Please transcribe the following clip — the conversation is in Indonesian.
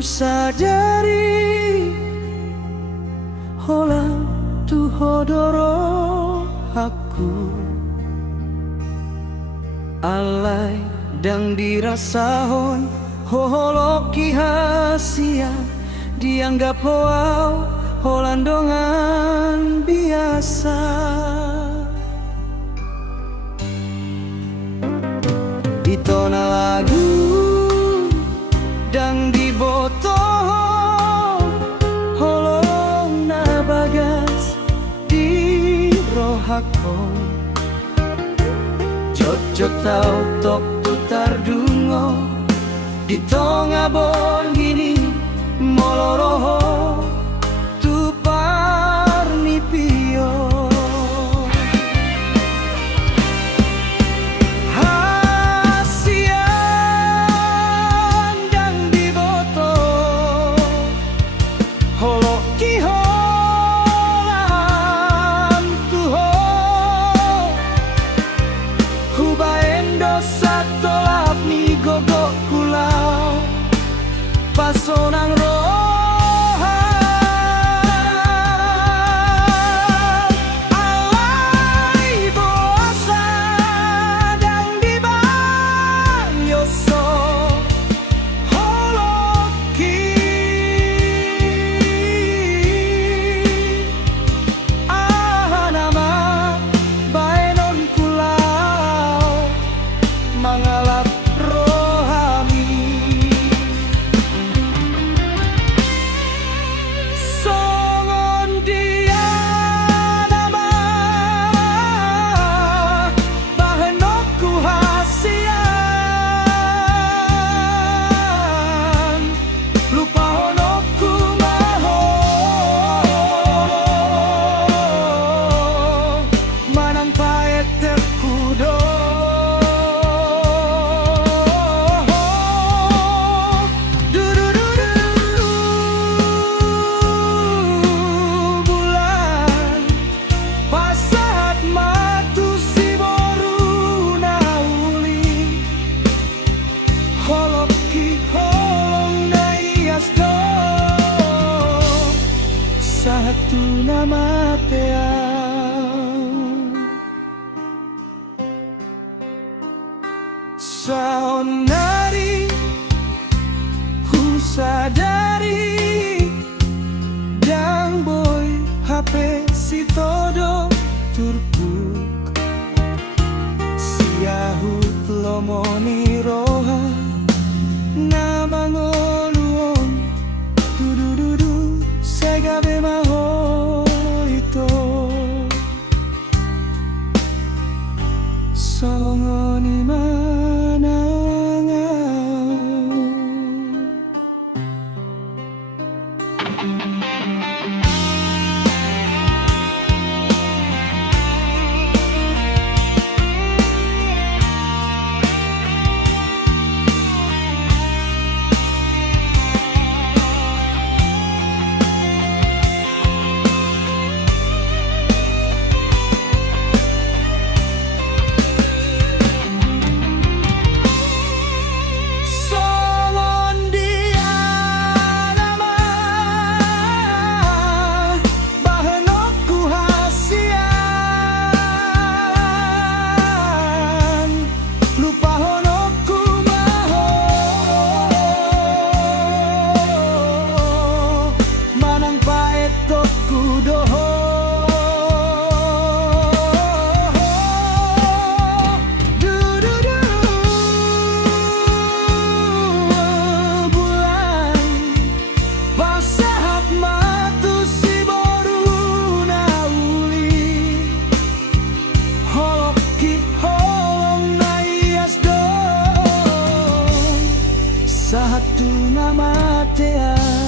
sadari hola tu hodoro aku alai dang dirasahon hoholoki hasia dianggap hoau holandongan biasa. Itona lagu dang diboto holong na bagas di rohakon jojot tau tok tutar dungo di tonga bon gini moloroho tu parni pio hasian dang diboto holoki holam tuho hubaendo satolap ni gogok kulau pasonang mangalap rohami songon dia nama bahenokku hasian lupa honokku maho manang paet terkudo satu nama teang saonari hu sadari dang boy HP si todo turpuk siahut lomoni roha nama ngoluon dudududu segabe maho ito songoni manangau satu nama teang